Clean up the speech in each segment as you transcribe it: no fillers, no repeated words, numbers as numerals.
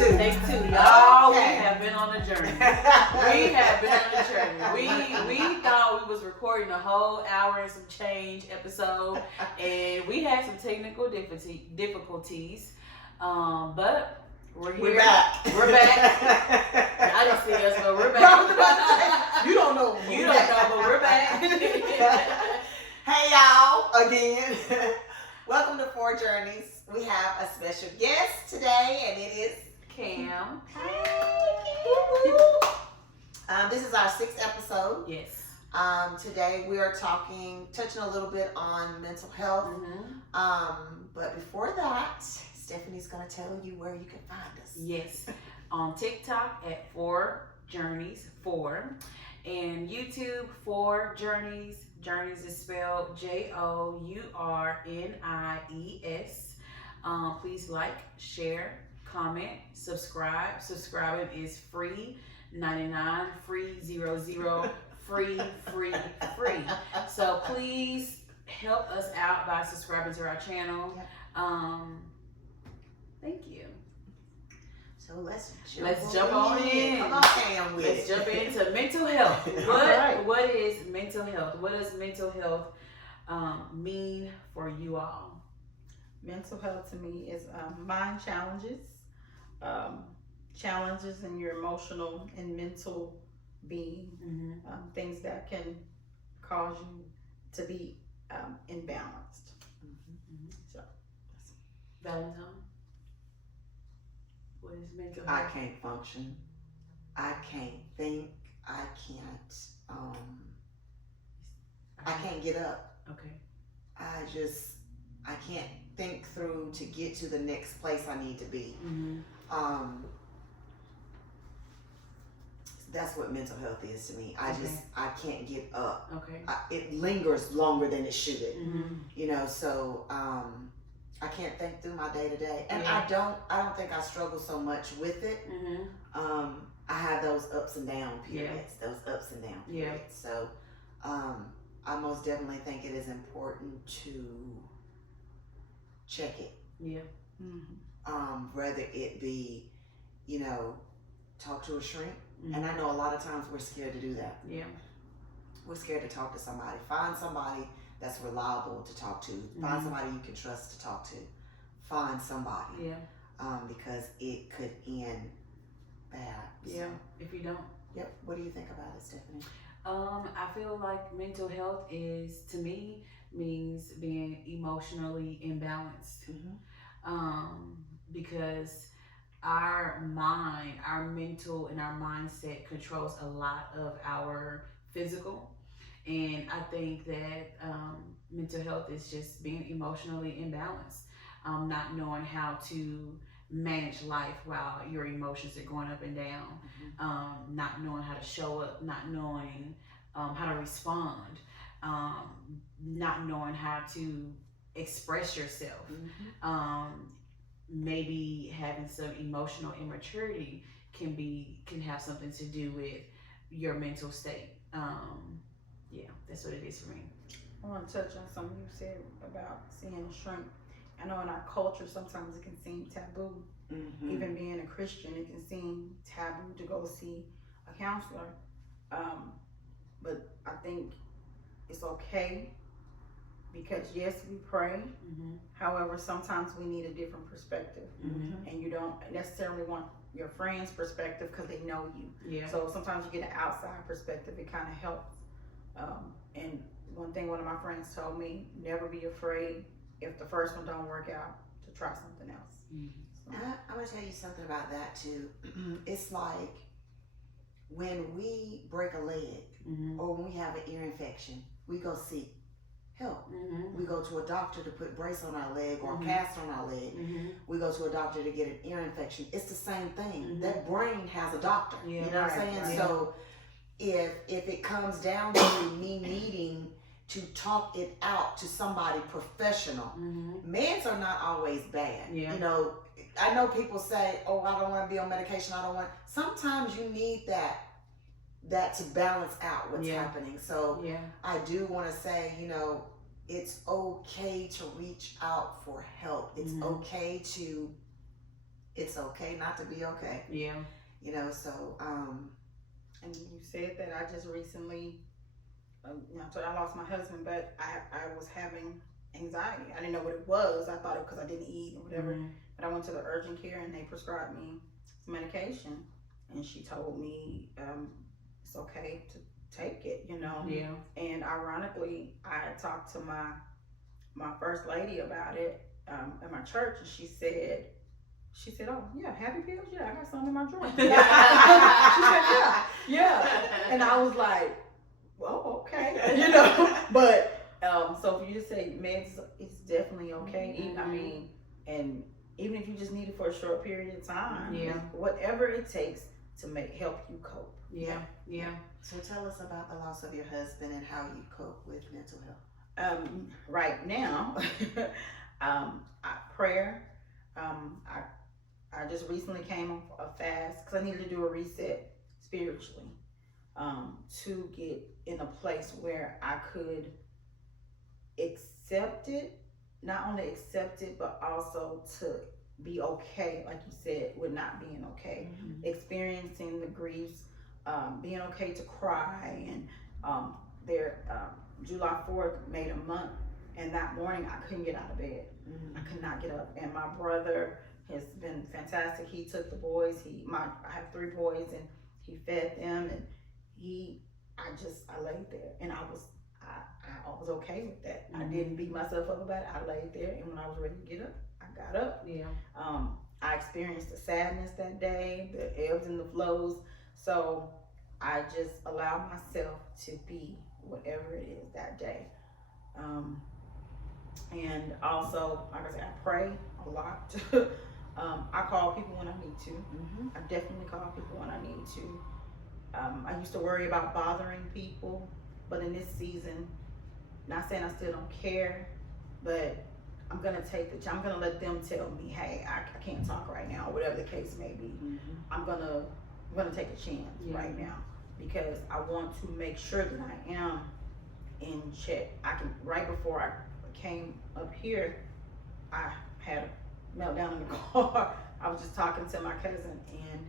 two. Take two. Y'all, Okay. we have been on a journey. We thought we was recording a whole hour and some change episode, and we had some technical difficulties. But we're here. We're back. We're back. I didn't see us, but we're back. You don't know. You don't know, but we're back. Hey y'all, again. Welcome to Four Journeys. We have a special guest today, and it is Cam. This is our 6th episode. Yes. Today we are touching a little bit on mental health. But before that, Stephanie's gonna tell you where you can find us. Yes. On TikTok at 4 Journeys 4, and YouTube 4 Journeys. Journeys is spelled Journies. Please like, share, comment, subscribe. Subscribing is free, 99, free, 00, free. So please help us out by subscribing to our channel. Thank you. So let's jump on in. Come on, Cam, with Let's it. jump into mental health. What is mental health? What does mental health mean for you all? Mental health to me is mind challenges, challenges in your emotional and mental being, things that can cause you to be imbalanced. So, Valentine, what is mental I health? can't function. I can't think. I can't. I can't get up. Okay. I can't think through to get to the next place I need to be. That's what mental health is to me. I can't get up. Okay. It lingers longer than it should. You know, so I can't think through my day to day, and I don't think I struggle so much with it. I have those ups and down periods. So I most definitely think it is important to check it. Whether it be, talk to a shrink. And I know a lot of times we're scared to do that. We're scared to talk to somebody. Find somebody that's reliable to talk to. Find somebody you can trust to talk to. Find somebody. Because it could end bad. So. If you don't. Yep. What do you think about it, Stephanie? I feel like mental health is, to me, means being emotionally imbalanced. Because our mind, our mental, and our mindset controls a lot of our physical. And I think that mental health is just being emotionally imbalanced, not knowing how to manage life while your emotions are going up and down, not knowing how to show up, not knowing how to respond, not knowing how to express yourself. Maybe having some emotional immaturity can have something to do with your mental state. That's what it is for me. I want to touch on something you said about seeing a shrink. I know in our culture sometimes it can seem taboo. Even being a Christian, it can seem taboo to go see a counselor. But I think it's okay because yes, we pray. However, sometimes we need a different perspective, and you don't necessarily want your friend's perspective because they know you. So sometimes you get an outside perspective. It kind of helps. And one thing one of my friends told me: never be afraid if the first one don't work out to try something else. So. I'm gonna tell you something about that too. It's like when we break a leg or when we have an ear infection, we go seek help. We go to a doctor to put brace on our leg or a cast on our leg. We go to a doctor to get an ear infection. It's the same thing. That brain has a doctor. You know what I'm saying? Right. So if it comes down to me needing to talk it out to somebody professional, meds are not always bad. You know, I know people say, "Oh, I don't want to be on medication. I don't want." Sometimes you need that to balance out what's happening. So I do want to say, it's okay to reach out for help. It's okay to it's okay not to be okay. Yeah. You know, so and you said that I just recently, I lost my husband, but I was having anxiety. I didn't know what it was. I thought it because I didn't eat or whatever. Mm-hmm. But I went to the urgent care and they prescribed me some medication, and she told me it's okay to take it, you know. Yeah. And ironically, I talked to my first lady about it at my church, and she said, "Oh yeah, happy pills. Yeah, I got some in my drawer." She said, "Yeah." And I was like, "Well, okay," you know. But so for you to say meds, it's definitely okay. Mm-hmm. I mean, and even if you just need it for a short period of time, yeah, whatever it takes to help you cope. Yeah. So tell us about the loss of your husband and how you cope with mental health. Right now, prayer. I just recently came off a fast because I needed to do a reset spiritually to get in a place where I could accept it, not only accept it, but also to be okay, like you said, with not being okay, experiencing the griefs, being okay to cry, and July 4th made a month, and that morning I couldn't get out of bed. I could not get up, and my brother has been fantastic. He took the boys. I have 3 boys, and he fed them, and I laid there, and I was okay with that. I didn't beat myself up about it. I laid there, and when I was ready to get up, I got up. Yeah. I experienced the sadness that day, the ebbs and the flows. So I just allowed myself to be whatever it is that day. And also, like I said, I pray a lot. I call people when I need to. I definitely call people when I need to. I used to worry about bothering people, but in this season, not saying I still don't care, but I'm gonna I'm gonna let them tell me, hey, I can't talk right now, or whatever the case may be. I'm gonna take a chance right now, because I want to make sure that I am in check. Right before I came up here, I had a meltdown in the car. I was just talking to my cousin, and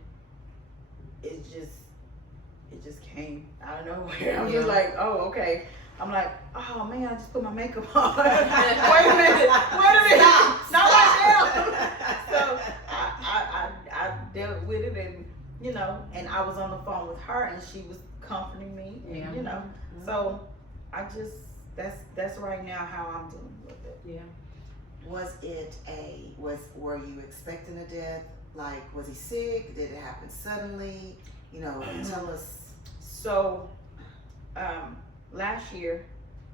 it just came out of nowhere. I was just like, oh, okay. I'm like, oh man, I just put my makeup on. Wait a minute. Not right now. So I dealt with it, and and I was on the phone with her, and she was comforting me, and so I just that's right now how I'm dealing with it. Yeah. Were you expecting a death? Like, was he sick? Did it happen suddenly? Tell us. So, last year,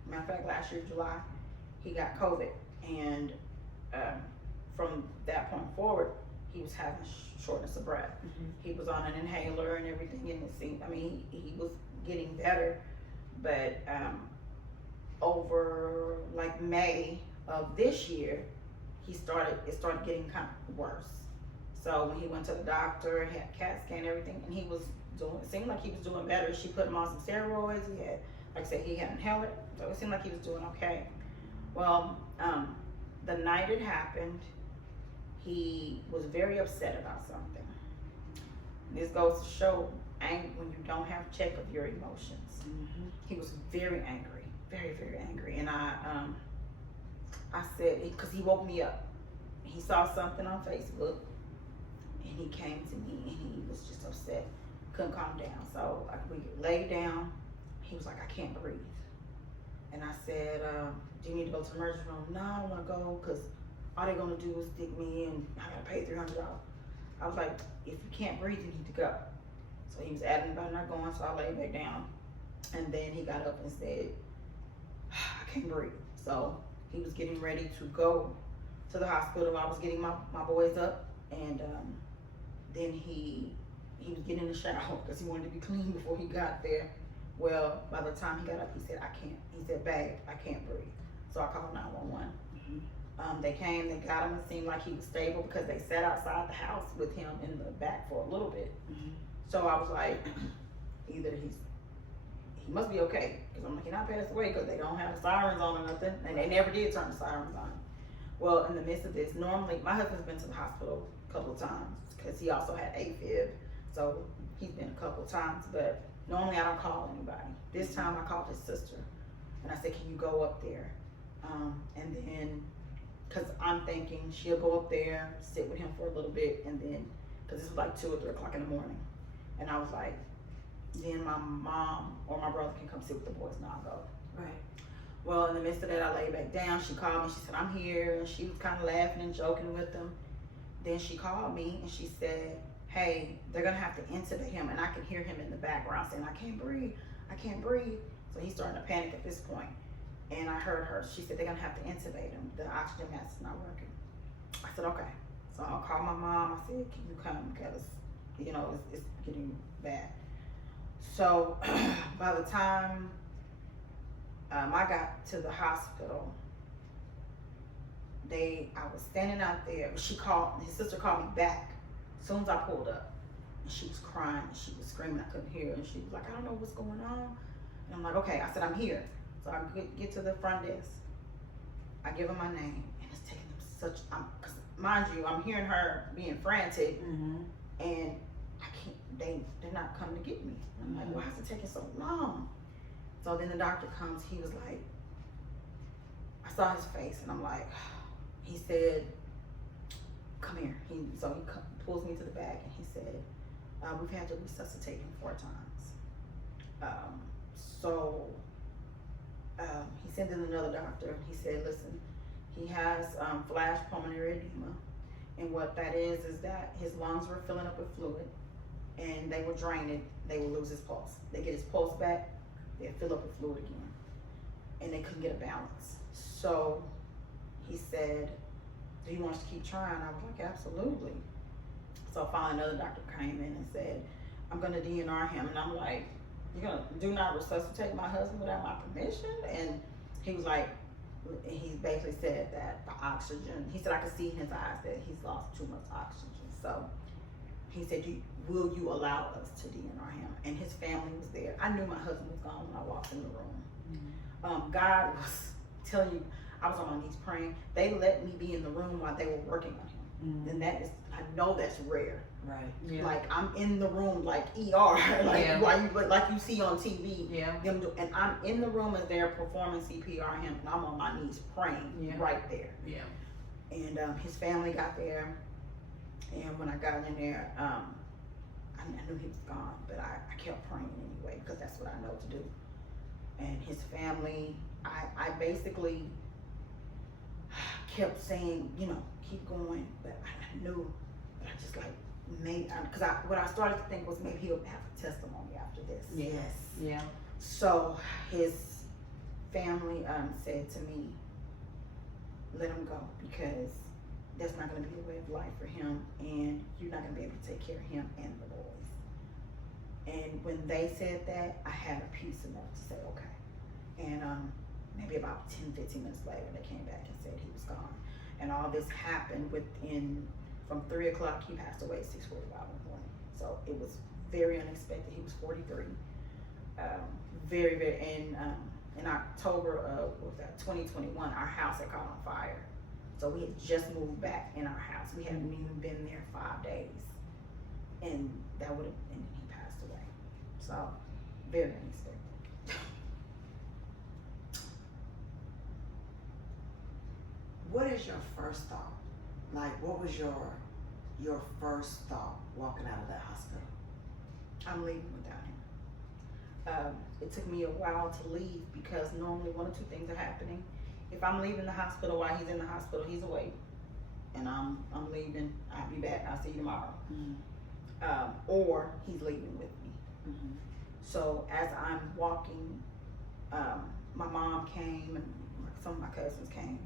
matter of fact, last year, July, he got COVID. And from that point forward, he was having shortness of breath. He was on an inhaler and everything, and it seemed, he was getting better. But over like May of this year, it started getting kind of worse. So when he went to the doctor, he had CAT scan and everything, and it seemed like he was doing better. She put him on some steroids. He had, like I said, he had an inhaler, so it seemed like he was doing okay. Well, the night it happened, he was very upset about something. This goes to show when you don't have check of your emotions. He was very angry, very, very angry. And I said, because he woke me up. He saw something on Facebook, and he came to me, and he was just upset. Couldn't calm down. So we laid down. He was like, I can't breathe. And I said, do you need to go to the emergency room? No, I don't want to go, because all they're going to do is stick me in. I got to pay $300. I was like, if you can't breathe, you need to go. So he was adamant about not going, so I laid back down. And then he got up and said, I can't breathe. So he was getting ready to go to the hospital. I was getting my boys up, and then he was getting in the shower because he wanted to be clean before he got there. Well, by the time he got up, he said, I can't. He said, babe, I can't breathe. So I called 911. They came, they got him. It seemed like he was stable because they sat outside the house with him in the back for a little bit. So I was like, either he must be okay, because I'm like, he not passed away, because they don't have the sirens on or nothing, and they never did turn the sirens on. Well, in the midst of this, normally, my husband's been to the hospital a couple of times because he also had AFib, so he's been a couple of times. But normally I don't call anybody. This time I called his sister, and I said, "Can you go up there?" And then, cause I'm thinking she'll go up there, sit with him for a little bit, and then, cause this was like 2 or 3 o'clock in the morning, and I was like, then my mom or my brother can come sit with the boys, and I'll go. Right. Well, in the midst of that, I lay back down. She called me. She said, "I'm here," and she was kind of laughing and joking with them. Then she called me and she said, "Hey, they're gonna have to intubate him," and I can hear him in the background saying, "I can't breathe, I can't breathe." So he's starting to panic at this point. And I heard her, she said, "They're gonna have to intubate him. The oxygen mask is not working." I said, "Okay." So I'll call my mom. I said, "Can you come? Because, you know, it's getting bad." So by the time I got to the hospital, I was standing out there. His sister called me back as soon as I pulled up. And she was crying, and she was screaming. I couldn't hear her. And she was like, "I don't know what's going on." And I'm like, "Okay." I said, "I'm here." So I get to the front desk. I give them my name, and it's taking them cause mind you, I'm hearing her being frantic, and I can't, they're not coming to get me. And I'm like, "Why is it taking so long?" So then the doctor comes, he was like, I saw his face, and I'm like, he said, "Come here." So he pulls me to the back, and he said, "We've had to resuscitate him 4 times." He sent in another doctor. He said, "Listen, he has flash pulmonary edema, and what that is that his lungs were filling up with fluid, and they would drain it. They would lose his pulse. They get his pulse back, they fill up with fluid again, and they couldn't get a balance." So he said, "Do you want us to keep trying?" I was like, "Absolutely." So finally another doctor came in and said, "I'm gonna DNR him," and I'm like, "You're gonna do not resuscitate my husband without my permission?" And he was like, he basically said that the oxygen, he said I could see in his eyes that he's lost too much oxygen. So he said, "Will you allow us to DNR him?" And his family was there. I knew my husband was gone when I walked in the room. God was telling you, I was on my knees praying. They let me be in the room while they were working on him. And that is, I know that's rare. Right. Yeah. Like I'm in the room like ER, like you see on TV. Yeah. And I'm in the room as they're performing CPR on him, and I'm on my knees praying right there. Yeah. And his family got there, and when I got in there, I knew he was gone, but I kept praying anyway because that's what I know to do. And his family, I basically kept saying, keep going, but I knew, but I just like because what I started to think was maybe he'll have a testimony after this. Yes. Yeah. So his family said to me, "Let him go because that's not going to be the way of life for him, and you're not going to be able to take care of him and the boys." And when they said that, I had a peace enough to say okay. And maybe about 10-15 minutes later, they came back and said he was gone. And all this happened from 3 o'clock, he passed away at 6:45 in the morning. So it was very unexpected. He was 43. Very, very, and in October of 2021, our house had caught on fire. So we had just moved back in our house. We hadn't even been there 5 days. And and he passed away. So very unexpected. What is your first thought? Like, what was your first thought walking out of that hospital? I'm leaving without him. It took me a while to leave because normally 1 or 2 things are happening. If I'm leaving the hospital while he's in the hospital, he's awake, and I'm leaving. I'll be back. I'll see you tomorrow. Or he's leaving with me. So as I'm walking, my mom came and some of my cousins came.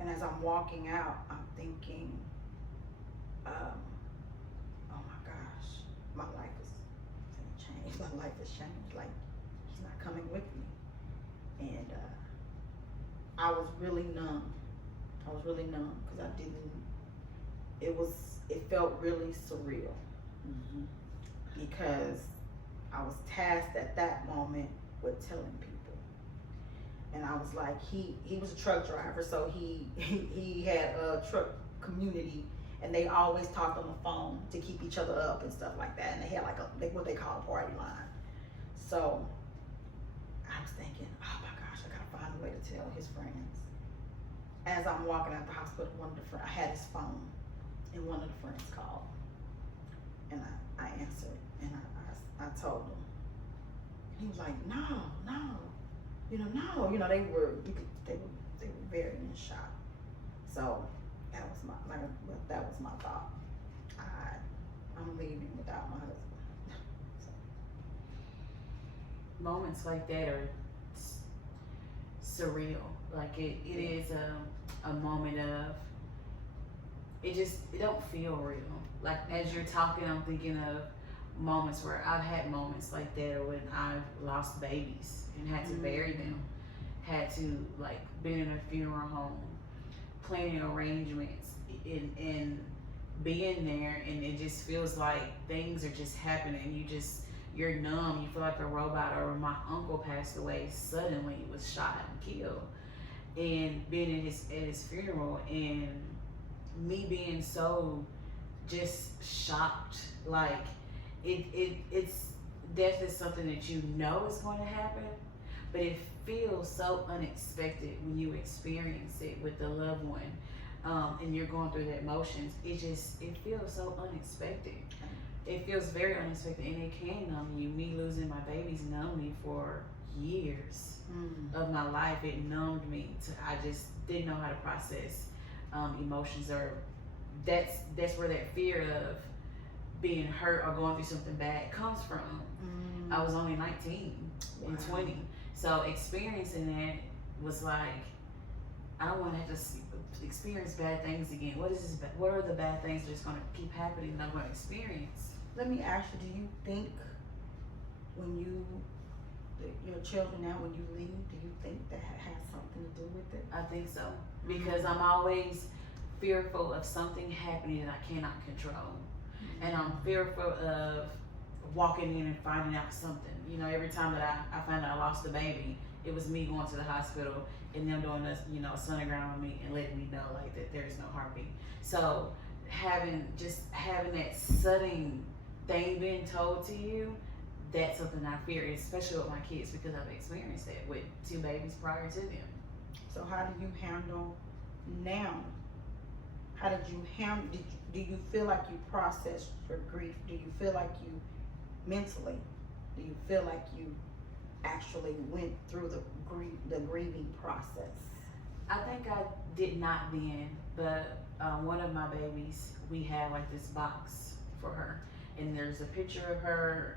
And as I'm walking out, I'm thinking, oh my gosh, my life is gonna change. My life has changed. Like, he's not coming with me. And I was really numb. Because it felt really surreal. Because I was tasked at that moment with telling people. And I was like, he was a truck driver, so he had a truck community, and they always talked on the phone to keep each other up and stuff like that. And they had like what they call a party line. So I was thinking, oh my gosh, I gotta find a way to tell his friends. As I'm walking out the hospital, I had his phone, and one of the friends called, and I answered, and I told him. He was like, no, no, no, they were very in shock. So that was my thought. I'm leaving without my husband. So. Moments like that are surreal. Like it is a moment of, it don't feel real. Like as you're talking, I'm thinking of moments where I've had moments like that, or when I've lost babies and had to bury them, had to like been in a funeral home, planning arrangements, and being there, and it just feels like things are just happening. You're numb. You feel like a robot. Or when my uncle passed away suddenly, was shot and killed, and being at his funeral, and me being so just shocked, like it's death is something that you know is going to happen, but it feels so unexpected when you experience it with the loved one, and you're going through the emotions. It feels so unexpected. It feels very unexpected, and it can numb you. Me losing my babies numbed me for years of my life. It numbed me I just didn't know how to process emotions, or that's where that fear of being hurt or going through something bad comes from. I was only 19 and 20, so experiencing that was like, I don't want to have to experience bad things again. What are the bad things that's going to keep happening that I'm going to experience? Let me ask you, do you think when your children now, when you leave, do you think that has something to do with it? I think so, because I'm always fearful of something happening that I cannot control. And I'm fearful of walking in and finding out something. Every time that I found out I lost a baby, it was me going to the hospital and them doing a sonogram on me and letting me know like that there is no heartbeat. So having that sudden thing being told to you, that's something I fear, especially with my kids, because I've experienced that with 2 babies prior to them. So how do you handle now? How did you handle? Do you feel like you processed your grief? Do you feel like you mentally? Do you feel like you actually went through the grieving process? I think I did not then, but one of my babies, we had like this box for her, and there's a picture of her,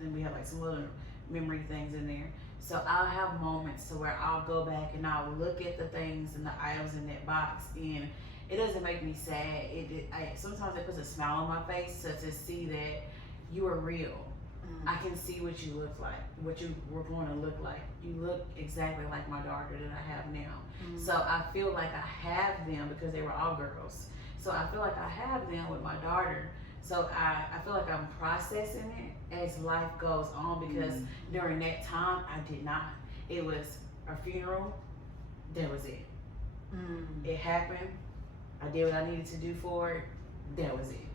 and we have like some little memory things in there. So I'll have moments to where I'll go back and I'll look at the things and the items in that box, and it doesn't make me sad. Sometimes it puts a smile on my face to see that you are real. I can see what you look like, what you were going to look like. You look exactly like my daughter that I have now. So I feel like I have them because they were all girls. So I feel like I have them with my daughter. So I feel like I'm processing it as life goes on, because during that time I did not. It was a funeral, that was it. It happened, I did what I needed to do for it, that was it.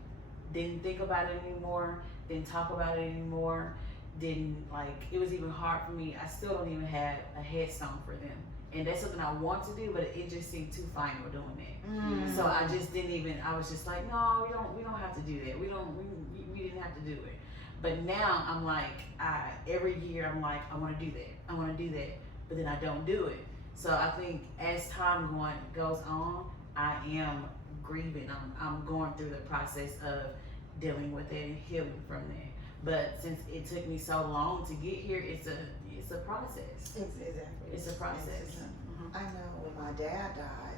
Didn't think about it anymore, didn't talk about it anymore, it was even hard for me. I still don't even have a headstone for them. And that's something I want to do, but it just seemed too final doing that. So I just didn't even, I was just like, no, we don't have to do that. We didn't have to do it. But now I'm like, every year I'm like, I want to do that. I want to do that. But then I don't do it. So I think as time goes on, I am grieving. I'm going through the process of dealing with it and healing from that. But since it took me so long to get here, it's a process. Exactly. It's a process. I know when my dad died,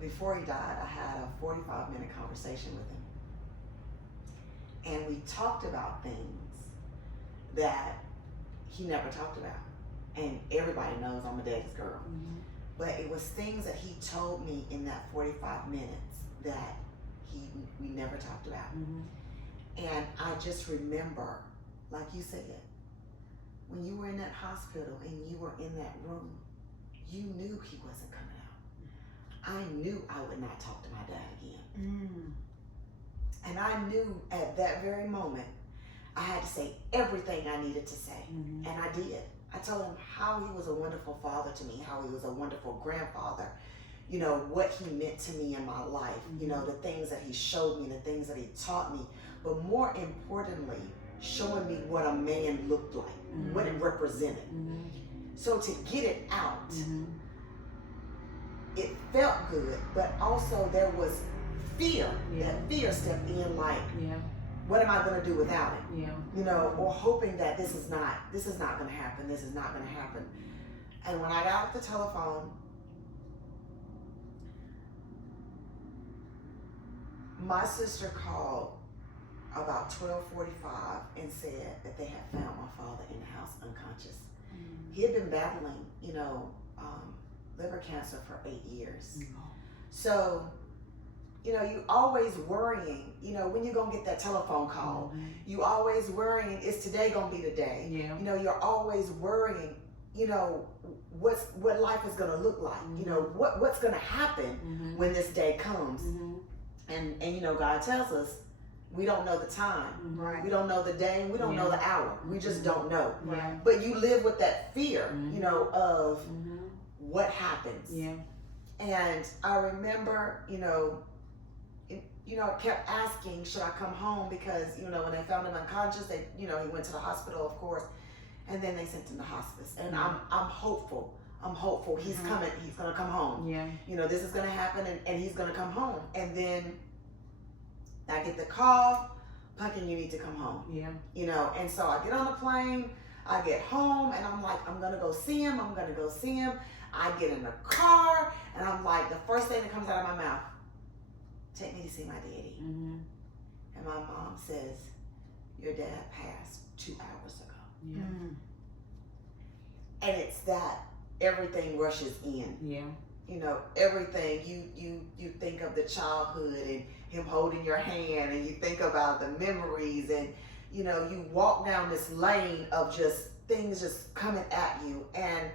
before he died, I had a 45-minute conversation with him. And we talked about things that he never talked about. And everybody knows I'm a daddy's girl. But it was things that he told me in that 45 minutes that we never talked about. And I just remember, like you said, when you were in that hospital and you were in that room, you knew he wasn't coming out. I knew I would not talk to my dad again. Mm. And I knew at that very moment, I had to say everything I needed to say. Mm-hmm. And I did. I told him how he was a wonderful father to me, how he was a wonderful grandfather, you know, what he meant to me in my life, Mm-hmm. you know, the things that he showed me, the things that he taught me, but more importantly, showing me what a man looked like, Mm-hmm. what it represented. Mm-hmm. So to get it out, Mm-hmm. it felt good, but also there was fear. Yeah. That fear stepped in, like, Yeah. what am I going to do without it? Yeah. You know, or hoping that this is not going to happen. This is not going to happen. And when I got off the telephone, my sister called about 12:45 and said that they had found my father in the house unconscious. Mm. He had been battling, you know, liver cancer for 8 years. Mm-hmm. So, you know, you always worrying, you know, when you're going to get that telephone call. Mm-hmm. You always worrying, is today going to be the day? Yeah. You know, you're always worrying, you know, what life is going to look like. Mm-hmm. You know, what's going to happen Mm-hmm. when this day comes. Mm-hmm. And you know, God tells us we don't know the time. Mm-hmm. Right. We don't know the day, and we don't know Yeah. the hour. We just Mm-hmm. don't know. Yeah. But you live with that fear, Mhm. you know, of Mm-hmm. what happens. Yeah. And I remember, you know, I kept asking, should I come home? Because, you know, when they found him unconscious, he went to the hospital, of course, and then they sent him to hospice. And Mhm. I'm hopeful. He's Mhm. coming. He's gonna come home. Yeah. You know, this is gonna happen, and he's gonna come home. And then I get the call, Pumpkin, you need to come home. Yeah. You know, and so I get on the plane, I get home, and I'm like, I'm gonna go see him. I get in the car, and I'm like, the first thing that comes out of my mouth, take me to see my daddy. Mm-hmm. And my mom says, your dad passed 2 hours ago. Yeah. Mm. And it's that everything rushes in. Yeah. You know, everything. You think of the childhood and him holding your hand, and you think about the memories, and you know, you walk down this lane of just things just coming at you, and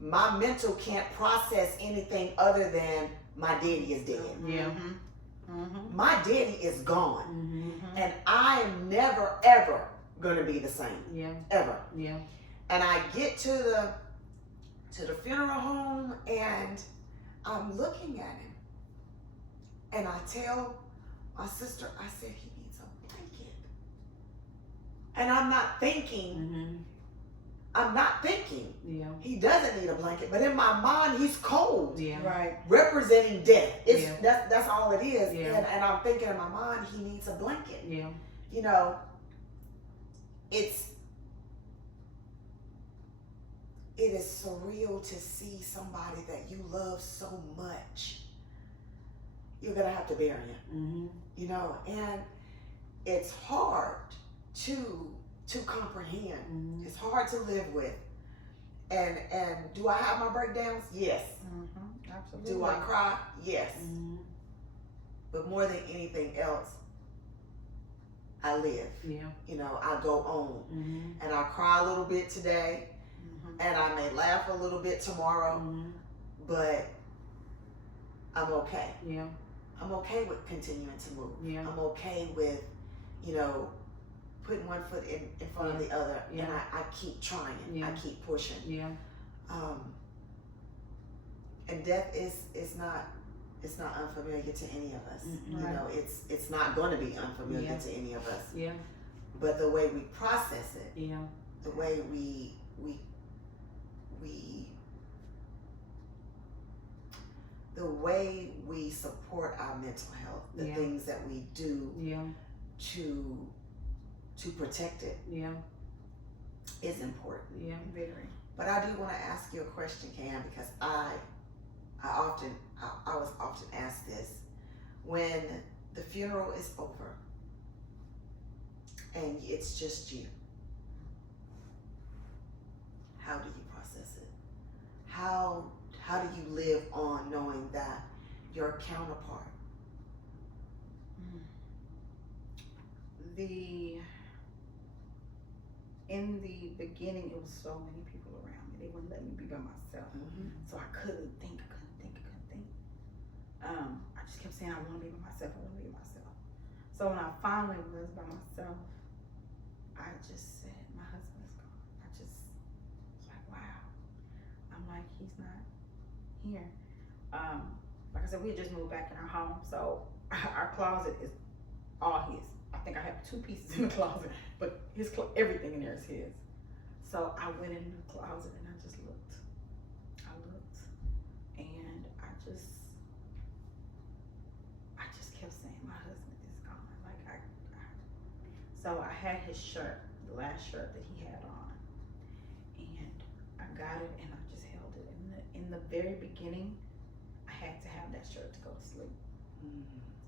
my mental can't process anything other than my daddy is dead. Yeah. Mm-hmm. Mm-hmm. My daddy is gone, Mm-hmm. and I am never ever gonna be the same, Yeah. ever. Yeah. And I get to the funeral home, and I'm looking at him, and I tell my sister, I said, he needs a blanket. And I'm not thinking, Yeah. he doesn't need a blanket, but in my mind, he's cold, Yeah. Right. representing death. It's Yeah. that's all it is. Yeah. And I'm thinking in my mind, he needs a blanket. Yeah. You know, it is surreal to see somebody that you love so much. You're gonna have to bury him, Mm-hmm. you know, and it's hard to comprehend. Mm-hmm. It's hard to live with. And do I have my breakdowns? Yes. Mm-hmm. Absolutely. Do I cry? Yes. Mm-hmm. But more than anything else, I live. Yeah. You know, I go on, Mm-hmm. and I cry a little bit today, Mm-hmm. and I may laugh a little bit tomorrow, Mm-hmm. but I'm okay. Yeah. I'm okay with continuing to move. Yeah. I'm okay with, you know, putting one foot in front of the other, and Yeah. I keep trying. Yeah. I keep pushing. Yeah. And death is not unfamiliar to any of us. Mm-mm. You Right. know, it's not going to be unfamiliar Yeah. to any of us. Yeah. But the way we process it, Yeah. the way we the way we support our mental health, the Yeah. things that we do Yeah. to protect it Yeah. is important. Yeah. Very. But I do want to ask you a question, Cam, because I was often asked this. When the funeral is over and it's just you, how do you process it? How do you live on knowing that your counterpart? In the beginning, it was so many people around me. They wouldn't let me be by myself. Mm-hmm. So I couldn't think. I just kept saying, I want to be by myself. I want to be by myself. So when I finally was by myself, I just said, my husband's gone. I just was like, wow. I'm like, he's not here. Like I said, we had just moved back in our home, so our closet is all his. I think I have 2 pieces in the closet, but everything in there is his. So I went in the closet and I just looked. I looked, and I just kept saying, my husband is gone. Like so I had his shirt, the last shirt that he had on, and I got it and I just held it. In the very beginning, I had to have that shirt to go to sleep.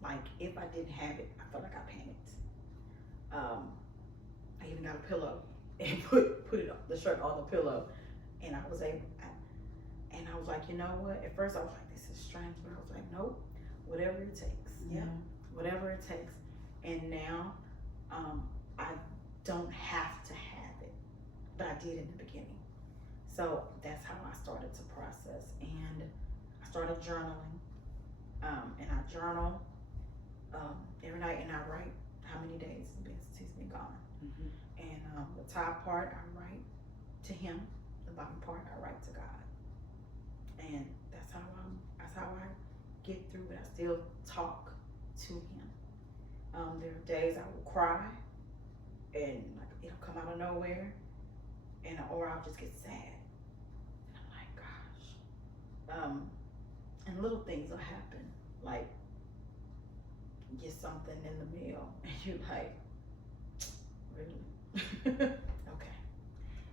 Like if I didn't have it, I felt like I panicked. I even got a pillow and put the shirt on the pillow, and I was like, you know what? At first I was like, this is strange, but I was like, nope, whatever it takes. Yeah. Whatever it takes. And now, I don't have to have it, but I did in the beginning. So that's how I started to process, and I started journaling. And I journal every night, and I write how many days it's been since he's been gone. And the top part I write to him, the bottom part I write to God, and that's how I get through it. I still talk to him. There are days I will cry, and like it'll come out of nowhere, or I'll just get sad. And I'm like, gosh. And little things will happen, like get something in the mail, and you're like, really? Okay.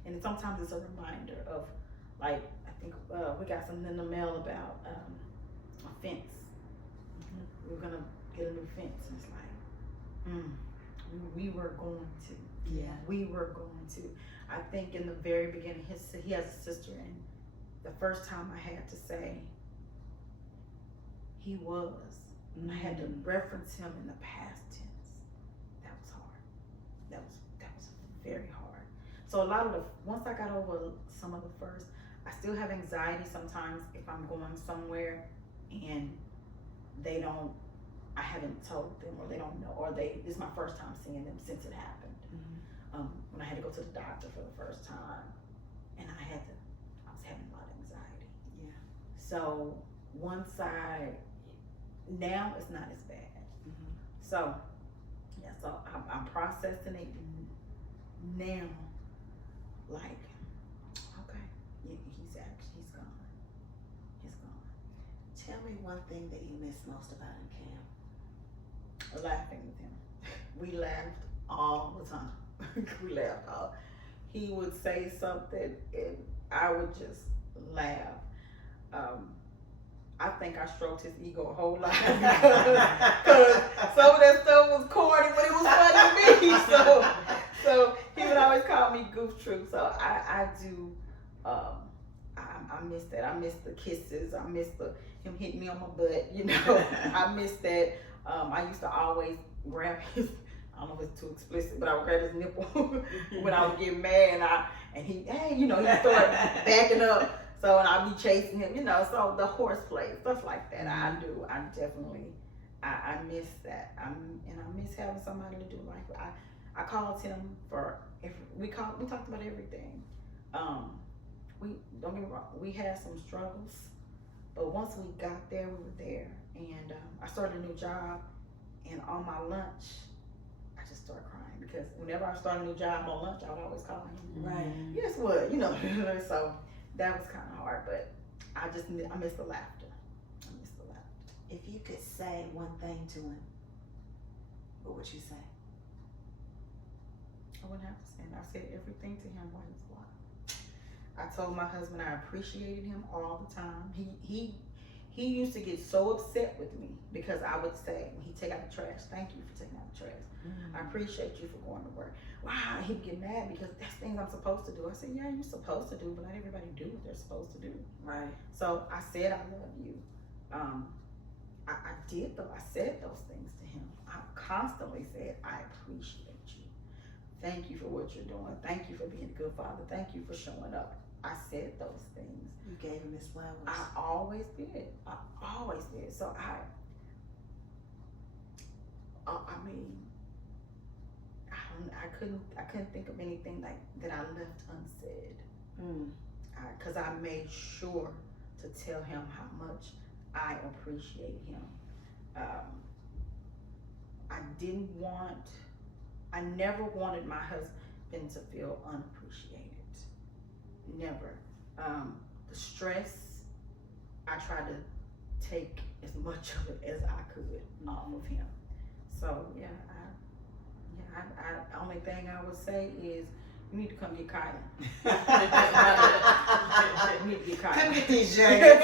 And sometimes it's a reminder of, like, I think we got something in the mail about a fence. We were gonna get a new fence, and it's like, we were going to. Yeah. We were going to. I think in the very beginning, he has a sister, and the first time I had to say, he was. I had to reference him in the past tense. That was hard. That was very hard. So once I got over some of the first, I still have anxiety sometimes if I'm going somewhere and I haven't told them, or they don't know, or this is my first time seeing them since it happened. When I had to go to the doctor for the first time, and I was having a lot of anxiety. Yeah. So now it's not as bad. So, yeah, so I'm processing it now, like, okay, he's gone. He's gone. Tell me one thing that you miss most about him, Cam. Laughing with him. We laughed all the time. We laughed all. He would say something and I would just laugh. I think I stroked his ego a whole lot because some of that stuff was corny, but it was funny to me. So he would always call me Goof Troop. So I do. I miss that. I miss the kisses. I miss him hitting me on my butt. I miss that. I used to always grab his. I don't know if it's too explicit, but I would grab his nipple when I would get mad, and he start backing up. So, and I'll be chasing him, so the horseplay, stuff like that. I do. I definitely, I miss that. And I miss having somebody to do life with. I called him we talked about everything. Don't get me wrong, we had some struggles, but once we got there, we were there. And I started a new job, and on my lunch, I just started crying because whenever I started a new job on lunch, I would always call him. Right. Guess what? So that was kind of hard, but I miss the laughter. I miss the laughter. If you could say one thing to him, what would you say? I wouldn't have to say it. I said everything to him while he was alive. I told my husband I appreciated him all the time. He used to get so upset with me because I would say, when he'd take out the trash, thank you for taking out the trash. I appreciate you for going to work. Wow, he'd get mad because that's things I'm supposed to do. I said, yeah, you're supposed to do, but not everybody do what they're supposed to do. Right. So I said, I love you. I did though. I said those things to him. I constantly said, I appreciate you. Thank you for what you're doing. Thank you for being a good father. Thank you for showing up I said those things. You gave him his flowers. I always did. So I mean, I couldn't think of anything like that I left unsaid. Because I made sure to tell him how much I appreciate him. I never wanted my husband to feel unappreciated. Never. The stress, I tried to take as much of it as I could off of him. So yeah, I only thing I would say is you need to come get Kylan. You need to get Kylan. Come get these Journies.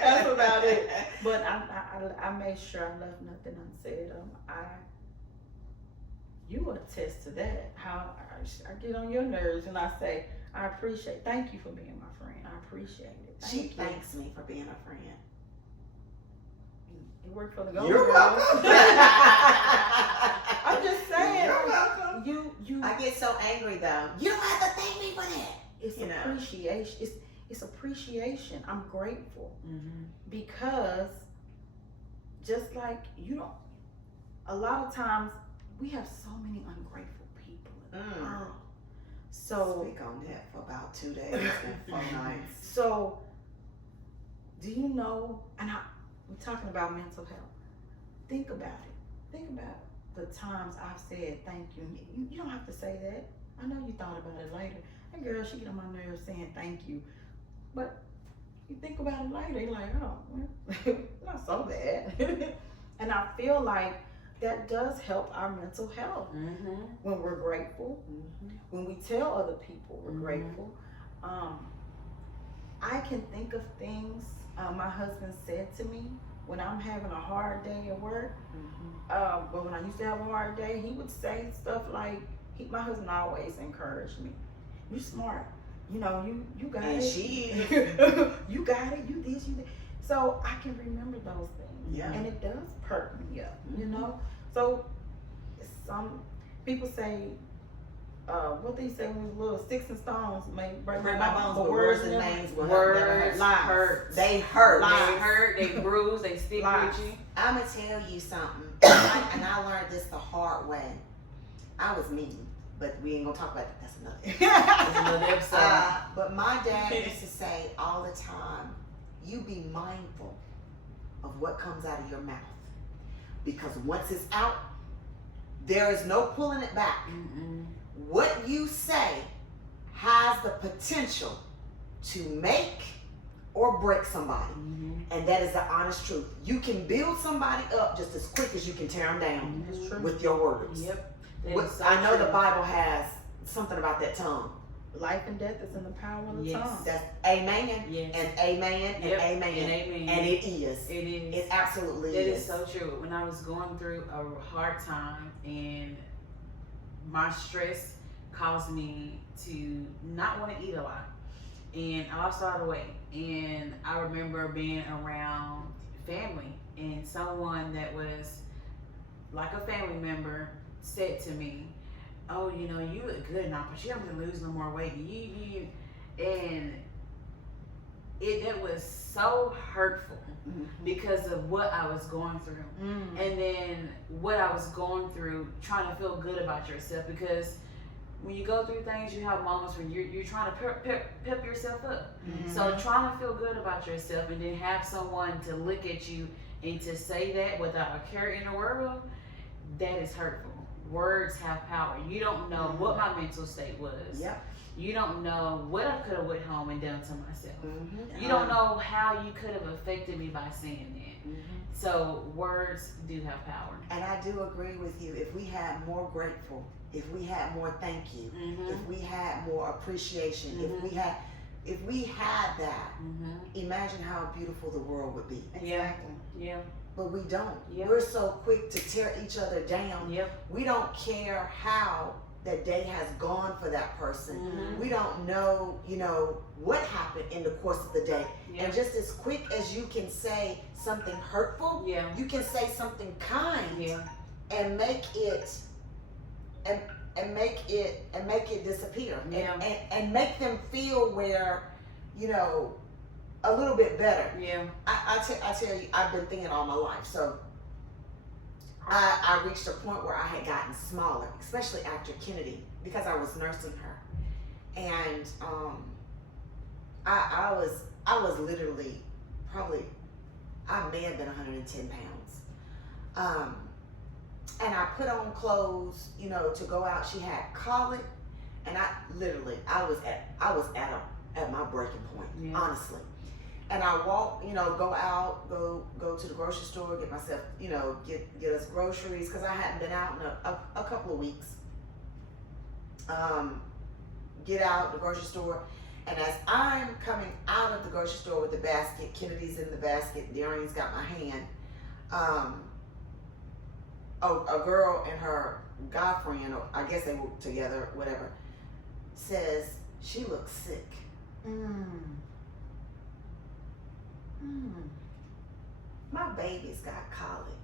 That's about it. But I made sure I left nothing unsaid. You attest to that. How I get on your nerves and I say, I appreciate. Thank you for being my friend. I appreciate it. She thanks me for being a friend. It worked for the Golden You're Girls. welcome. I'm just saying. You're welcome. You. I get so angry though. You don't have to thank me for that. It's appreciation. It's appreciation. I'm grateful because just like you don't. A lot of times we have so many ungrateful people in the world. So speak on that for about 2 days and 4 nights. So do you know? And we're talking about mental health. Think about it. Think about the times I've said thank you. You don't have to say that. I know you thought about it later. That girl, she get on my nerves saying thank you. But you think about it later, you're like, oh, well, not so bad. And I feel like that does help our mental health when we're grateful, when we tell other people we're grateful. I can think of things my husband said to me when I'm having a hard day at work. But when I used to have a hard day, he would say stuff like, my husband always encouraged me. You smart. You know, you got and it. She is. You got it. You this, you that. So I can remember those things. Yeah. And it does perk me up, you know? So some people say, what they say when little sticks and stones may break my bones, but words and names will Words hurt. They hurt. They hurt, they bruise, they stick with you. I'm going to tell you something, and I learned this the hard way. I was mean, but we ain't going to talk about that. That's another episode. But my dad used to say all the time, you be mindful of what comes out of your mouth. Because once it's out, there is no pulling it back. What you say has the potential to make or break somebody. And that is the honest truth. You can build somebody up just as quick as you can tear them down with your words. I know the Bible has something about that tongue. Life and death is in the power of the tongue. That's amen and amen and amen. And it is. It is. It absolutely is. That is so true. When I was going through a hard time and my stress caused me to not want to eat a lot. And I lost a lot of weight. And I remember being around family and someone that was like a family member said to me, oh, you know, you look good now, but you don't have to lose no more weight. And it was so hurtful because of what I was going through. And then what I was going through, trying to feel good about yourself, because when you go through things, you have moments when you're trying to pep yourself up. So trying to feel good about yourself and then have someone to look at you and to say that without a care in the world, that is hurtful. Words have power. You don't know what my mental state was. You don't know what I could have went home and done to myself. You don't know how you could have affected me by saying that. So words do have power. And I do agree with you. If we had more grateful, if we had more thank you, if we had more appreciation, if we had that, imagine how beautiful the world would be. Exactly. But we don't. We're so quick to tear each other down. We don't care how that day has gone for that person. We don't know, what happened in the course of the day. And just as quick as you can say something hurtful, you can say something kind and make it, and make it disappear. Yeah. And make them feel where, you know, a little bit better. Yeah. I tell you, I've been thinking all my life. So I reached a point where I had gotten smaller, especially after Kennedy, because I was nursing her. And I was literally probably, I may have been 110 pounds. And I put on clothes, you know, to go out. She had colic, and I was at my breaking point, honestly. And I walk, you know, go out, go to the grocery store, get myself, you know, get us groceries, because I hadn't been out in a couple of weeks. Get out the grocery store, and as I'm coming out of the grocery store with the basket, Kennedy's in the basket, Darian's got my hand. A girl and her guy friend, or I guess they were together, whatever, says she looks sick. My baby's got colic.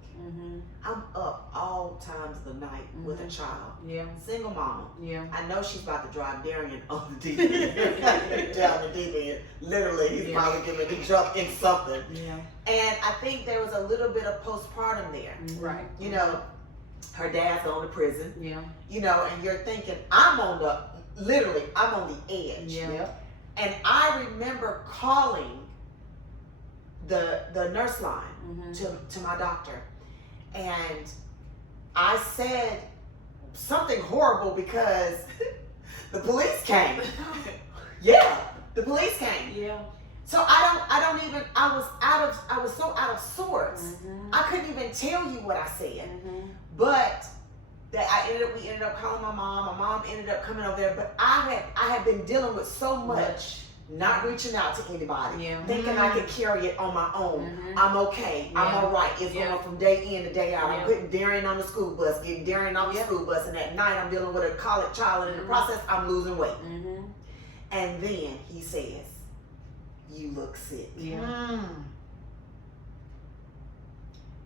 I'm up all times of the night with a child. Yeah. Single mama. Yeah. I know she's about to drive Darian on the deep end, down the deep end. Literally, he's probably getting ready to jump in something. Yeah. And I think there was a little bit of postpartum there. Right. You know, her dad's going to prison. Yeah. You know, and you're thinking, I'm on the edge. Yeah. And I remember calling the nurse line to my doctor, and I said something horrible because the police came. The police came. Yeah. So I was so out of sorts. I couldn't even tell you what I said. But that we ended up calling my mom. My mom ended up coming over there. But I had been dealing with so much, not reaching out to anybody, thinking I could carry it on my own. I'm okay. I'm all right. It's going from day in to day out. I'm putting Darian on the school bus, getting Darian off the school bus, and at night I'm dealing with a college child, and in the process I'm losing weight. And then he says, "You look sick."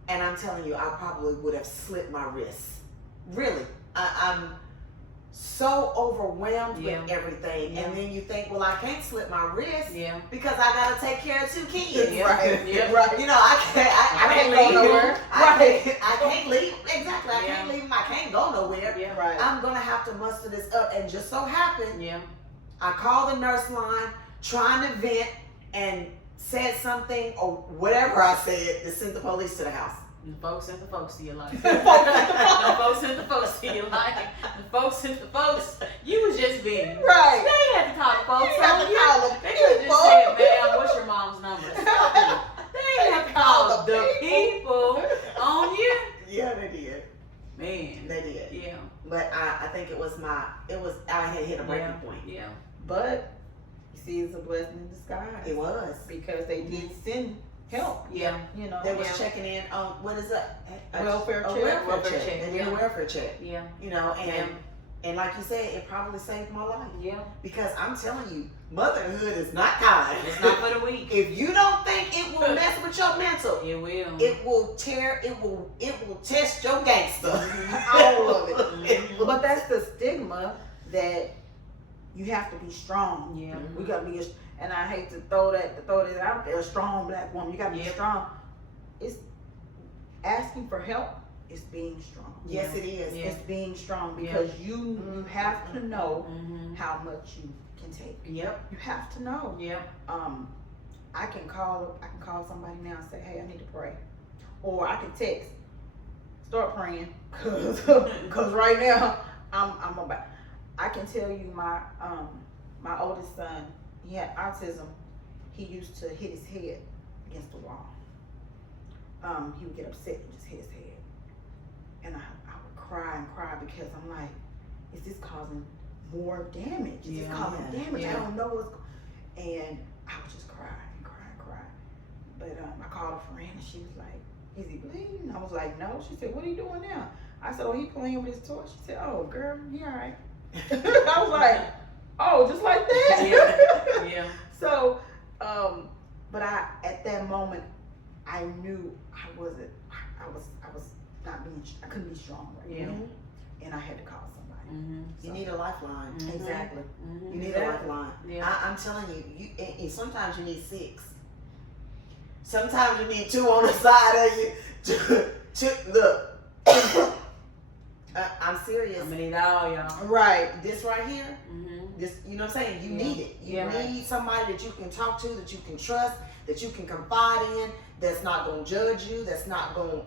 And I'm telling you, I probably would have slit my wrists. Really, I'm so overwhelmed with everything. And then you think, well, I can't slip my wrist because I gotta take care of 2 kids. Right. You know, I can't go leave. nowhere. I can't leave. Exactly. I can't leave them. I can't go nowhere. Right. I'm gonna have to muster this up. And just so happened, I called the nurse line trying to vent and said something or whatever I said that sent the police to the house. The folks sent the folks to your life. The folks sent the folks to your life. The folks sent the folks. You was just being. Right. They had to call the folks. They had to call the They could have just said, "Ma'am, what's your mom's number?" They had to call the people on you. Yeah, they did. Man. They did. Yeah. But I think I had hit a breaking point. Yeah. But you see, it's a blessing in disguise. It was. Because they did send help. Yeah. You know. They was checking in on, what is that? Welfare check. Welfare check. check. They did a welfare check. Yeah. You know, and like you said, it probably saved my life. Yeah. Because I'm telling you, motherhood is not kind. It's not for the weak. If you don't think it will mess with your mental, It will. it will test your gangster. All of it. But that's the stigma that you have to be strong. Yeah. We gotta be, and I hate to throw that out there. A strong black woman, you gotta be strong. It's asking for help. It's being strong. Yes, it is. It's being strong because you have to know how much you can take. Yep. You have to know. Yep. I can call somebody now and say, "Hey, I need to pray," or I can text, "Start praying," cause right now I'm about. I can tell you my oldest son, he had autism. He used to hit his head against the wall. He would get upset and just hit his head, and I would cry and cry because I'm like, is this causing more damage? Is this causing damage? I don't know what's. And I would just cry and cry and cry. But I called a friend and she was like, "Is he bleeding?" I was like, "No." She said, "What are you doing now?" I said, "Oh, he playing with his toy." She said, "Oh, girl, he all right." I was like, "Oh, just like that." Yeah. So, but at that moment, I knew I couldn't be strong right now. and I had to call somebody. You need a lifeline. Exactly. You need a lifeline. Yeah. I'm telling you, and sometimes you need 6. Sometimes you need 2 on the side of you. Look, I'm serious. I'm gonna need all y'all. Right. This right here, this, you know what I'm saying? You need it. You need somebody that you can talk to, that you can trust, that you can confide in, that's not gonna judge you, that's not gonna,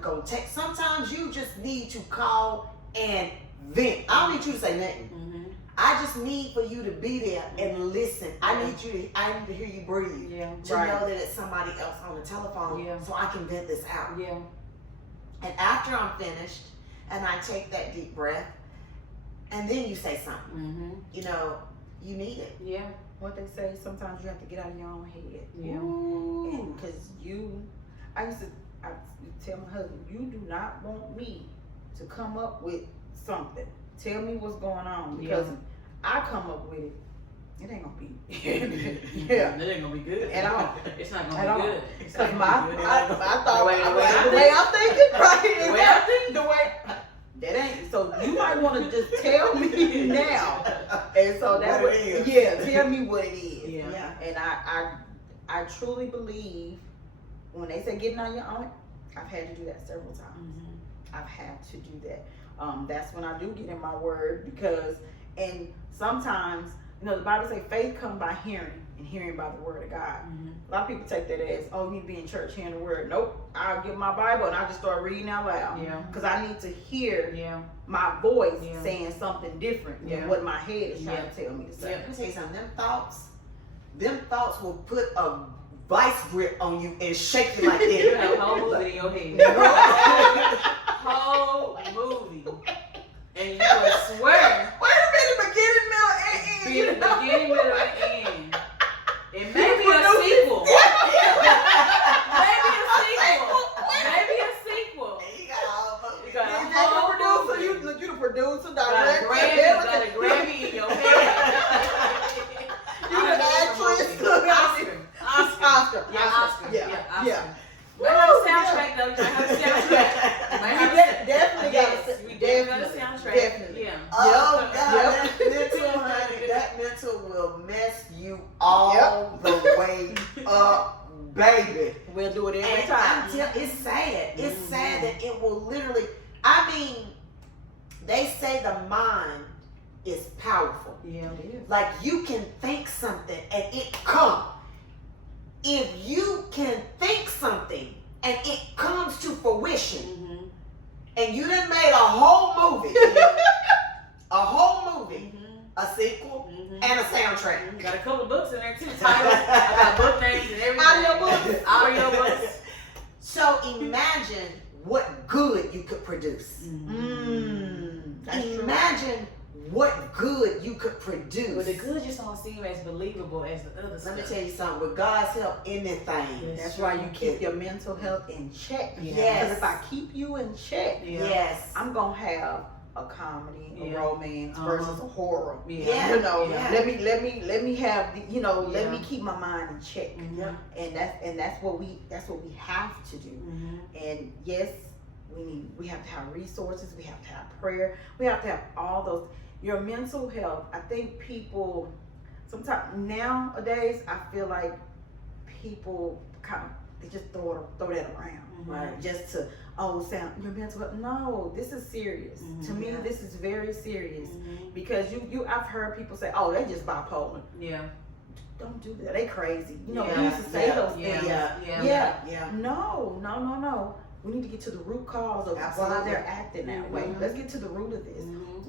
gonna take. Sometimes you just need to call and vent. I don't need you to say nothing. I just need for you to be there and listen. I need to hear you breathe. To know that it's somebody else on the telephone, so I can vent this out. And after I'm finished, and I take that deep breath, and then you say something. You need it. What they say, sometimes you have to get out of your own head. Because I used to tell my husband, you do not want me to come up with something. Tell me what's going on, because I come up with it, it ain't gonna be. It ain't gonna be good at all. It's not gonna be good. Because I thought the way I'm thinking, right? The way that ain't. So you might want to just tell me now, and so that what it is. tell me what it is. Yeah. And I truly believe when they say getting on your own, I've had to do that several times. I've had to do that. That's when I do get in my word, and sometimes, the Bible says faith comes by hearing, and hearing by the word of God. A lot of people take that as, oh, you need to be in church hearing the word. Nope. I'll get my Bible and I just start reading out loud. Because I need to hear my voice saying something different than what my head is trying to tell me to say. Let me tell you something. Them thoughts will put a vice grip on you and shake you like that. You have a whole movie in your head. Whole movie. And you would swear. Wait a minute, beginning, middle, and end. Beginning, middle, and end. It may be a sequel. Maybe a sequel. You got all of You got a You whole the producer, movie. you the producer, You got director, a Grammy in your head. you the actress. Oscar. Yeah. We have a soundtrack though. You have a soundtrack. Definitely got a We definitely got a soundtrack. Definitely. Yeah. Oh God, that mental will mess you all the way up, baby. We'll do it every And time. it's sad. It's sad that it will literally. I mean, they say the mind is powerful. Yeah, it is. Like you can think something and it come. If you can think something and it comes to fruition, and you done made a whole movie, a sequel, and a soundtrack. Got a couple books in there too. Titles. I got book names and everything. Audio books. So imagine what good you could produce. Imagine what good you could produce. But the good just don't seem as believable as the other stuff. Let me tell you something. With God's help, anything. That's why you keep your mental health in check. Yes. Because if I keep you in check, Yes. I'm gonna have a comedy, a romance versus a horror. Yeah. Let me have let me keep my mind in check. And that's what we have to do. And yes, we have to have resources, we have to have prayer, we have to have all those. Your mental health, I think people sometimes nowadays I feel like people they just throw that around. Right. Just to sound your mental health. No, this is serious. To me, this is very serious. Because I've heard people say, oh, they just bipolar. Yeah. Don't do that. They crazy. We Yeah. used to say those Yeah. things. Yeah. No. We need to get to the root cause of why they're acting that way. Let's get to the root of this.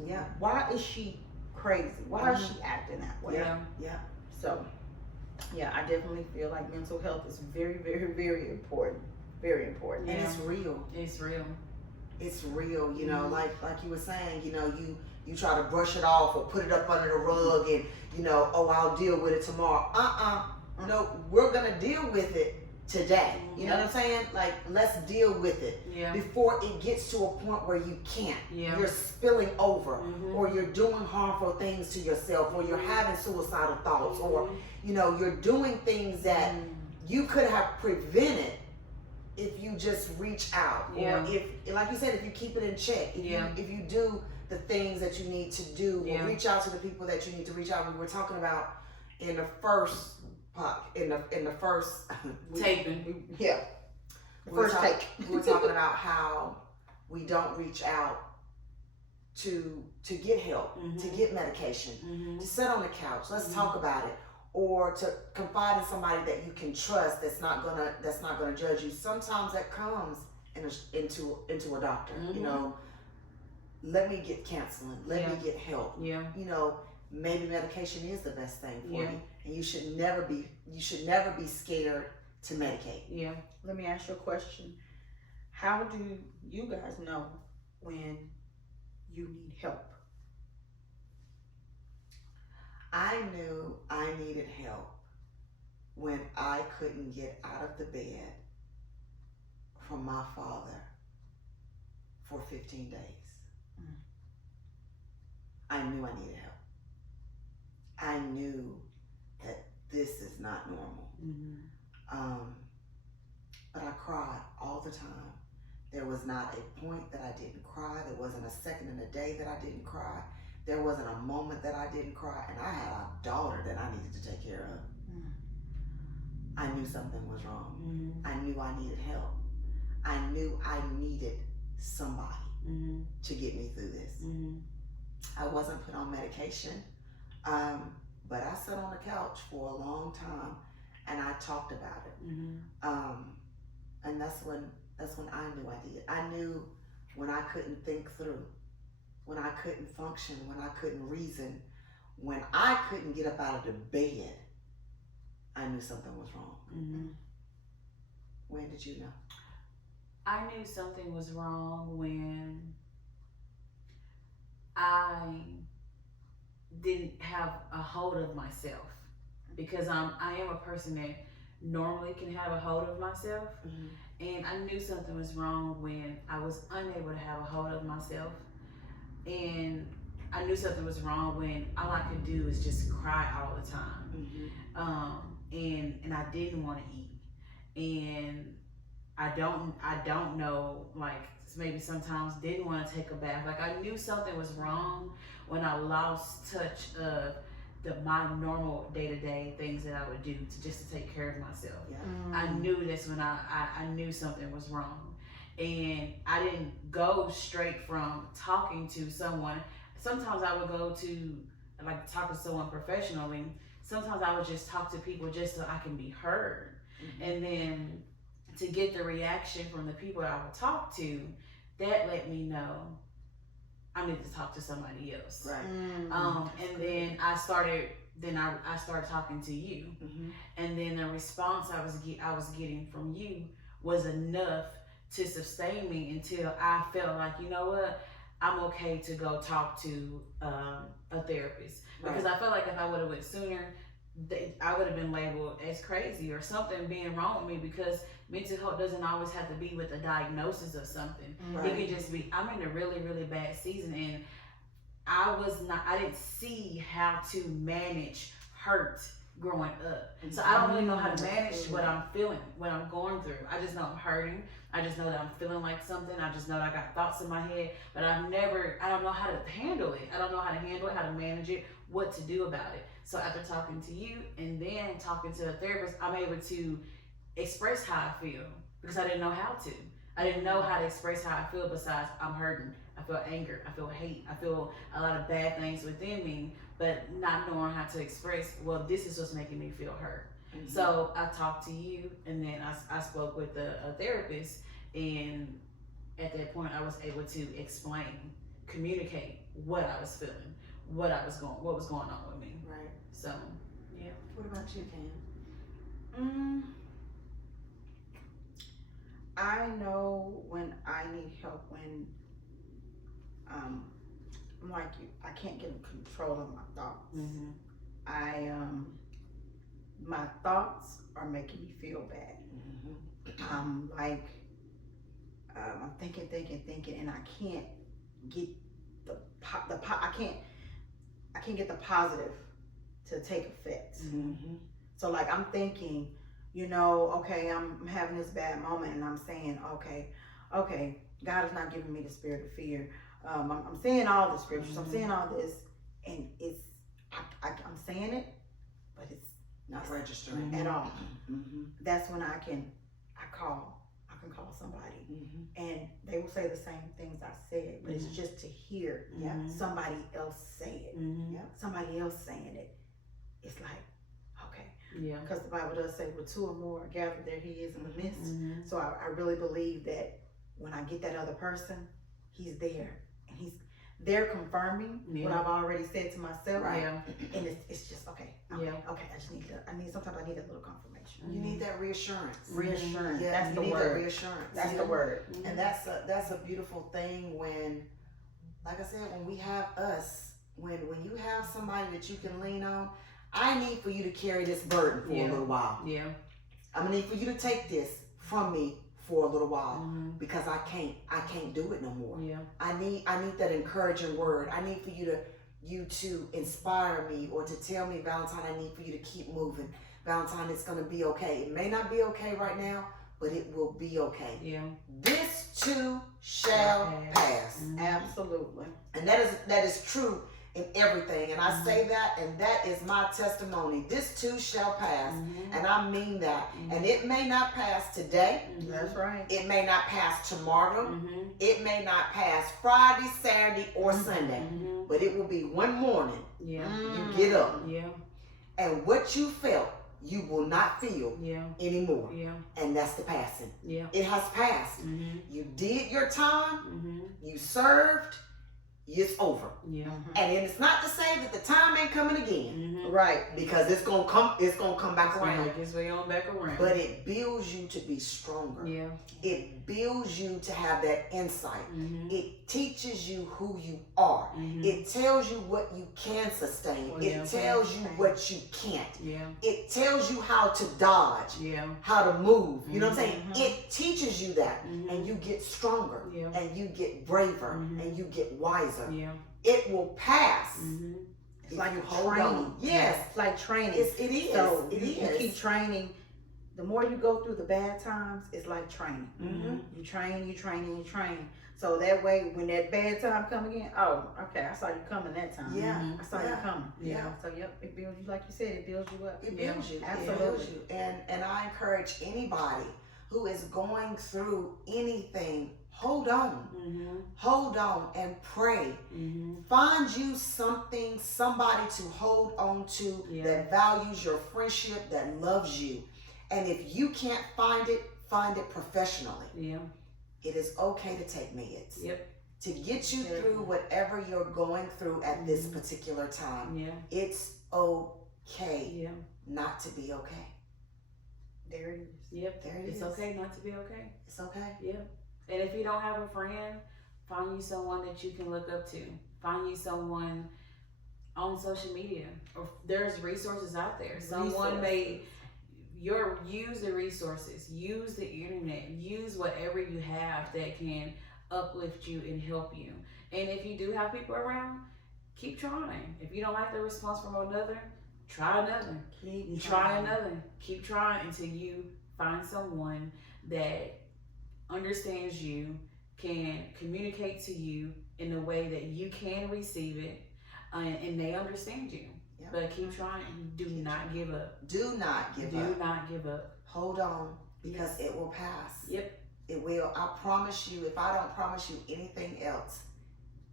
Yeah. Why is she crazy? Why is she acting that way? Yeah. So, I definitely feel like mental health is very, very, very important. Very important. And it's real. It's real. It's real. Like you were saying, you try to brush it off or put it up under the rug and, I'll deal with it tomorrow. No, we're going to deal with it today. You know what I'm saying? Like, let's deal with it before it gets to a point where you can't. You're spilling over or you're doing harmful things to yourself or you're having suicidal thoughts or, you're doing things that you could have prevented if you just reach out, Yeah. or if, like you said, if you keep it in check, if you do the things that you need to do, or reach out to the people that you need to reach out. We were talking about in the first in the first taping. We were talking about how we don't reach out to get help, to get medication, to sit on the couch. Let's talk about it, or to confide in somebody that you can trust. That's not gonna judge you. Sometimes that comes into a doctor. You know, let me get counseling. Let me get help. Yeah. You know, maybe medication is the best thing for you, and you should never be scared to medicate. Yeah. Let me ask you a question. How do you guys know when you need help? I knew I needed help when I couldn't get out of the bed from my father for 15 days. I knew I needed help. I knew that this is not normal. But I cried all the time. There was not a point that I didn't cry. There wasn't a second in the day that I didn't cry. There wasn't a moment that I didn't cry. And I had a daughter that I needed to take care of. I knew something was wrong. I knew I needed help. I knew I needed somebody to get me through this. I wasn't put on medication, but I sat on the couch for a long time and I talked about it. And that's when I knew I did. I knew when I couldn't think through, when I couldn't function, when I couldn't reason, when I couldn't get up out of the bed, I knew something was wrong. When did you know? I knew something was wrong when I didn't have a hold of myself, because I am a person that normally can have a hold of myself, and I knew something was wrong when I was unable to have a hold of myself, and I knew something was wrong when all I could do is just cry all the time, and I didn't want to eat, and I don't know, like, maybe sometimes didn't want to take a bath. Like, I knew something was wrong when I lost touch of my normal day-to-day things that I would do to take care of myself. I knew that's when I knew something was wrong. And I didn't go straight from talking to someone. Sometimes I would go to, like, talk to someone professionally. Sometimes I would just talk to people just so I can be heard. And then to get the reaction from the people I would talk to, that let me know I need to talk to somebody else. Right. And then I started talking to you, and then the response I was getting from you was enough to sustain me until I felt like, you know what, I'm okay to go talk to a therapist, because I felt like if I would have went sooner, I would have been labeled as crazy or something being wrong with me, because mental health doesn't always have to be with a diagnosis of something. It could just be, I'm in a really, really bad season, and I didn't see how to manage hurt growing up. So I don't really know how to manage what I'm feeling, what I'm going through. I just know I'm hurting. I just know that I'm feeling like something. I just know that I got thoughts in my head, but I don't know how to handle it. I don't know how to handle it, how to manage it, what to do about it. So after talking to you and then talking to a therapist, I'm able to express how I feel, because I didn't know how to. I didn't know how to express how I feel besides I'm hurting. I feel anger. I feel hate. I feel a lot of bad things within me, but not knowing how to express, well, this is what's making me feel hurt. So I talked to you, and then I spoke with a therapist, and at that point I was able to explain, communicate what I was feeling, what was going on with me. Right. So, yeah. What about you, Pam? I know when I need help when I'm like you, I can't get in control of my thoughts. My thoughts are making me feel bad. I'm thinking, and I can't get I can't get the positive to take effect. So like I'm thinking, you know, okay, I'm having this bad moment and I'm saying, okay, God is not giving me the spirit of fear. I'm saying all the scriptures, I'm saying all this, and I'm saying it, but it's not registering at all. That's when I can call somebody, and they will say the same things I said, but it's just to hear somebody else say it, somebody else saying it. It's like, okay, because the Bible does say, where two or more are gathered, there He is in the midst. So I really believe that when I get that other person, He's there, and they're confirming what I've already said to myself, and it's just okay. Sometimes I need a little confirmation. You need that reassurance. Reassurance. Yeah, that's the need word. That reassurance. That's the word. And that's a beautiful thing when, like I said, when we have us, when you have somebody that you can lean on. I need for you to carry this burden for a little while. Yeah. I'm gonna need for you to take this from me for a little while because I can't do it no more. Yeah. I need that encouraging word. I need for you to inspire me or to tell me, Valentine, I need for you to keep moving. Valentine, it's gonna be okay. It may not be okay right now, but it will be okay. Yeah. This too shall pass. Absolutely. And that is true in everything. And I say that, and that is my testimony. This too shall pass. And I mean that. And it may not pass today. That's right. It may not pass tomorrow. It may not pass Friday, Saturday, or Sunday. But it will be one morning. Yeah. You get up. Yeah. And what you felt, you will not feel anymore. Yeah. And that's the passing. Yeah. It has passed. You did your time. You served. It's over. Yeah. And it's not to say that the time ain't coming again. Right. Because it's gonna come back around. Make its way on back around. But it builds you to be stronger. Yeah. It builds you to have that insight. It teaches you who you are. It tells you what you can sustain. It tells you what you can't. Yeah. It tells you how to dodge. Yeah. How to move. You know what I'm saying? It teaches you that. And you get stronger. Yeah. And you get braver. And you get wiser. Yeah. It will pass. It's like you a hold training. on. Yes. It's like training. It is. So it you is. keep training. The more you go through the bad times, it's like training. You train. So that way, when that bad time come again, oh, okay, I saw you coming that time. Yeah. I saw you coming. Yeah. So it builds you, like you said, it builds you up. It builds you. Absolutely. It builds you. And I encourage anybody who is going through anything, hold on. Hold on and pray. Find you somebody to hold on to that values your friendship, that loves you. And if you can't find it professionally. Yeah. It is okay to take meds. Yep. To get you through whatever you're going through at this particular time. Yeah. It's okay not to be okay. There it is. Yep. There it is. It's okay not to be okay. It's okay. Yeah. And if you don't have a friend, find you someone that you can look up to. Find you someone on social media. Or there's resources out there. Someone may use the resources, use the internet, use whatever you have that can uplift you and help you. And if you do have people around, keep trying. If you don't like the response from another, try another. Try another. Keep trying until you find someone that understands you, can communicate to you in a way that you can receive it, and they understand you. But keep trying. Do not give up. Do not give up. Do not give up. Hold on, because it will pass. Yep. It will. I promise you, if I don't promise you anything else,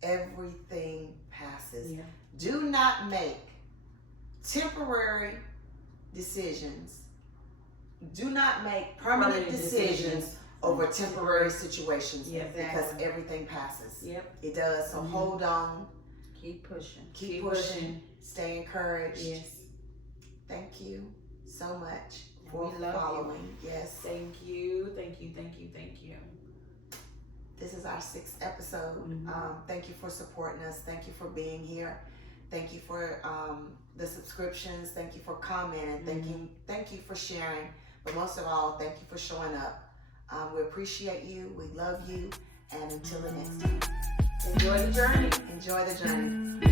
everything passes. Yeah. Do not make temporary decisions. Do not make permanent decisions over temporary situations, because everything passes. Yep. It does. So hold on. Keep pushing. Keep pushing. Stay encouraged. Yes. Thank you so much And for we love following. Yes. Thank you. Thank you. Thank you. Thank you. This is our 6th episode. Thank you for supporting us. Thank you for being here. Thank you for the subscriptions. Thank you for commenting. Thank you for sharing. But most of all, thank you for showing up. We appreciate you. We love you. And until the next time. Enjoy the journey. Enjoy the journey.